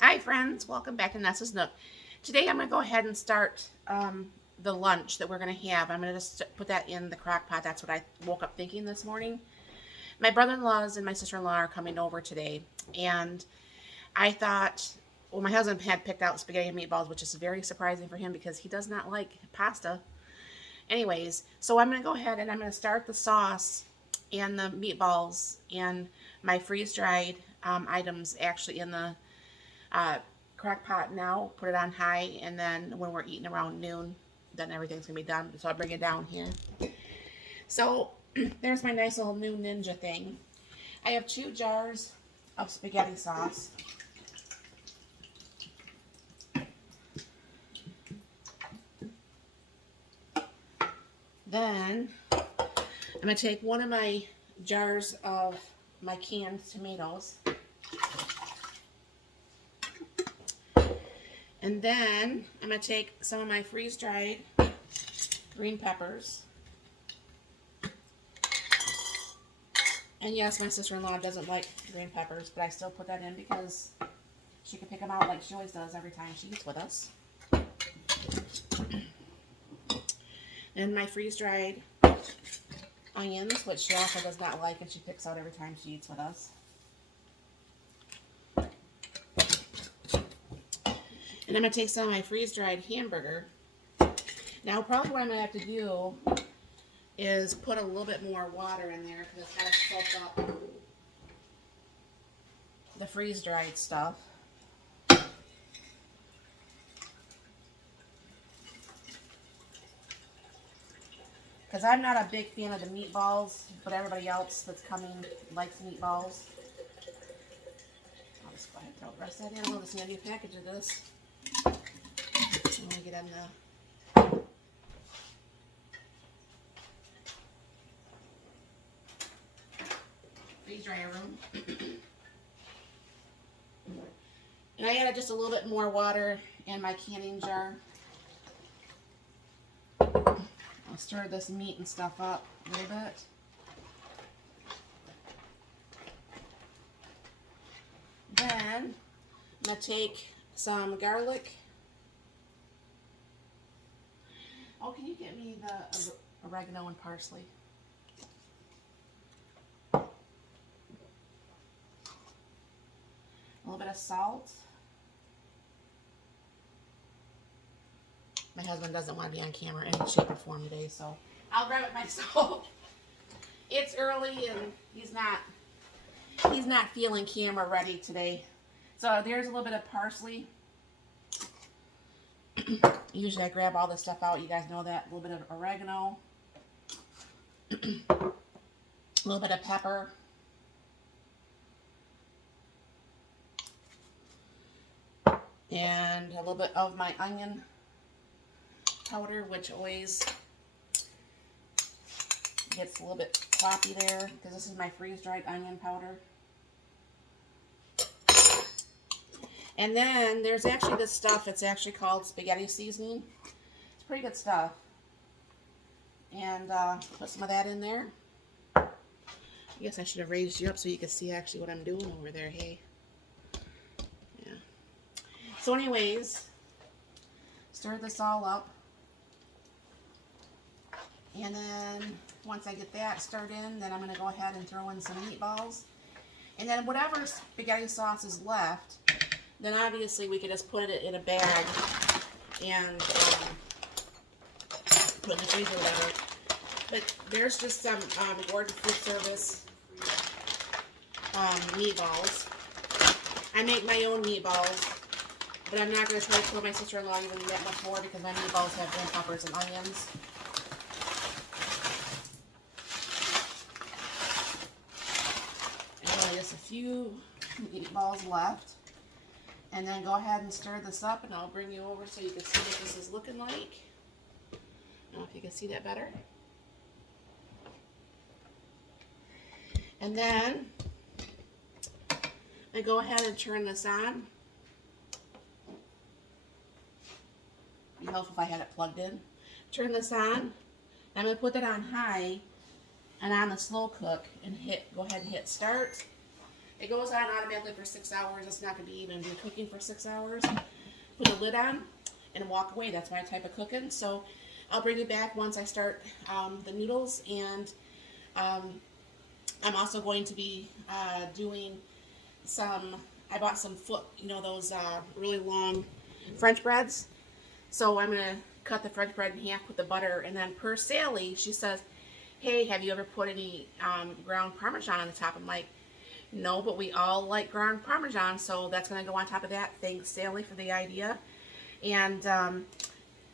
Hi friends, welcome back to Nessa's Nook. Today I'm going to go ahead and start the lunch that we're going to have. I'm going to just put that in the crock pot. That's what I woke up thinking this morning. My brother-in-laws and my sister-in-law are coming over today, and I thought, well, my husband had picked out spaghetti and meatballs, which is very surprising for him because he does not like pasta. Anyways, so I'm going to go ahead and I'm going to start the sauce and the meatballs and my freeze-dried items actually in the uh, crock pot now, put it on high, and then when we're eating around noon, then everything's gonna be done. So I'll bring it down here. So there's my nice little new ninja thing. I have 2 jars of spaghetti sauce. Then I'm gonna take one of my jars of my canned tomatoes. And then I'm going to take some of my freeze-dried green peppers. And yes, my sister-in-law doesn't like green peppers, but I still put that in because she can pick them out like she always does every time she eats with us. And my freeze-dried onions, which she also does not like and she picks out every time she eats with us. And I'm going to take some of my freeze-dried hamburger. Now, probably what I'm going to have to do is put a little bit more water in there because it's got to soak up the freeze-dried stuff. Because I'm not a big fan of the meatballs, but everybody else that's coming likes meatballs. I'll just go ahead and throw the rest of that in. We'll just need a package of this. I'm going to get in the freeze dryer room. And I added just a little bit more water in my canning jar. I'll stir this meat and stuff up a little bit. Then I'm going to take some garlic. Oh, can you get me the oregano and parsley? A little bit of salt. My husband doesn't want to be on camera in any shape or form today, so I'll grab it myself. It's early and he's not feeling camera ready today. So there's a little bit of parsley. Usually I grab all this stuff out. You guys know that. A little bit of oregano. A little bit of pepper. And a little bit of my onion powder, which always gets a little bit floppy there because this is my freeze-dried onion powder. And then there's actually this stuff, it's actually called spaghetti seasoning. It's pretty good stuff. And put some of that in there. I guess I should have raised you up so you could see actually what I'm doing over there, hey. Yeah. So anyways, stir this all up. And then once I get that stirred in, then I'm going to go ahead and throw in some meatballs. And then whatever spaghetti sauce is left, then obviously we could just put it in a bag and put it in the freezer or whatever. But there's just some Gordon Food Service meatballs. I make my own meatballs, but I'm not going to try to kill my sister-in-law even that much more because my meatballs have green peppers and onions. And only just a few meatballs left. And then go ahead and stir this up, and I'll bring you over so you can see what this is looking like. I don't know if you can see that better. And then I go ahead and turn this on. It'd be helpful if I had it plugged in. Turn this on. I'm going to put that on high and on the slow cook and go ahead and hit start. It goes on automatically for 6 hours. It's not going to be even do cooking for 6 hours. Put the lid on and walk away. That's my type of cooking. So I'll bring you back once I start the noodles, and I'm also going to be doing some, I bought some those really long French breads. So I'm going to cut the French bread in half, put the butter, and then per Sally, she says, hey, have you ever put any ground Parmesan on the top? I'm like, no, but we all like ground Parmesan, so that's going to go on top of that. Thanks, Sally, for the idea. And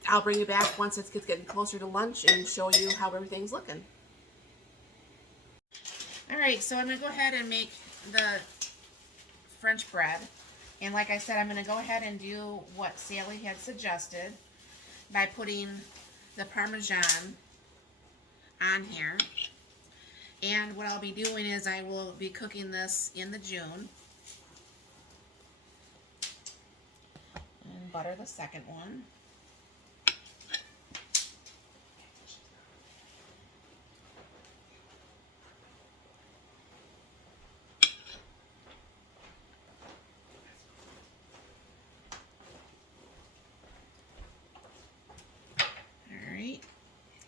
I'll bring you back once it gets getting closer to lunch and show you how everything's looking. Alright, so I'm going to go ahead and make the French bread. And like I said, I'm going to go ahead and do what Sally had suggested by putting the Parmesan on here. And what I'll be doing is I will be cooking this in the June. And butter the second one.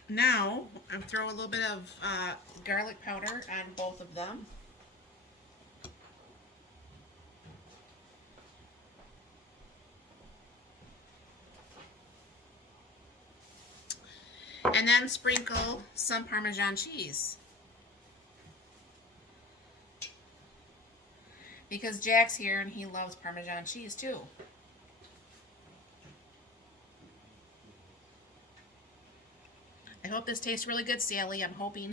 Now, I'm throw a little bit of garlic powder on both of them. And then sprinkle some Parmesan cheese. Because Jack's here and he loves Parmesan cheese too. I hope this tastes really good, Sally. I'm hoping.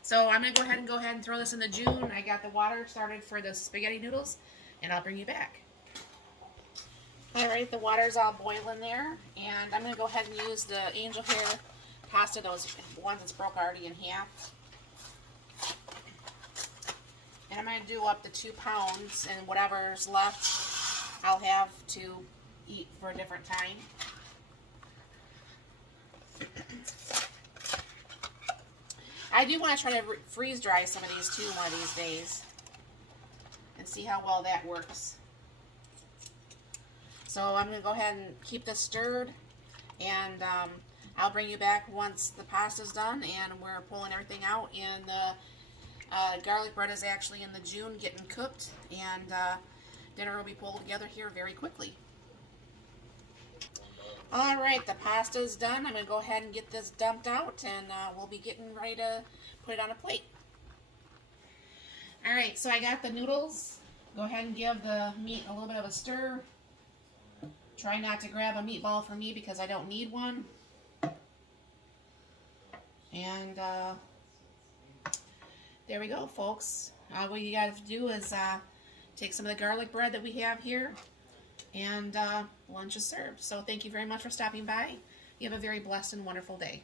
So I'm going to go ahead and throw this in the June. I got the water started for the spaghetti noodles, and I'll bring you back. Alright, the water's all boiling there, and I'm going to go ahead and use the angel hair pasta, those ones that's broke already in half. And I'm going to do up to 2 pounds, and whatever's left, I'll have to eat for a different time. I do want to try to freeze dry some of these too one of these days and see how well that works. So I'm going to go ahead and keep this stirred, and I'll bring you back once the pasta's done and we're pulling everything out, and the garlic bread is actually in the June getting cooked, and dinner will be pulled together here very quickly. Alright, the pasta is done. I'm going to go ahead and get this dumped out, and we'll be getting ready to put it on a plate. Alright, so I got the noodles. Go ahead and give the meat a little bit of a stir. Try not to grab a meatball for me because I don't need one. And there we go, folks. What you got to do is take some of the garlic bread that we have here, and lunch is served. So thank you very much for stopping by. You have a very blessed and wonderful day.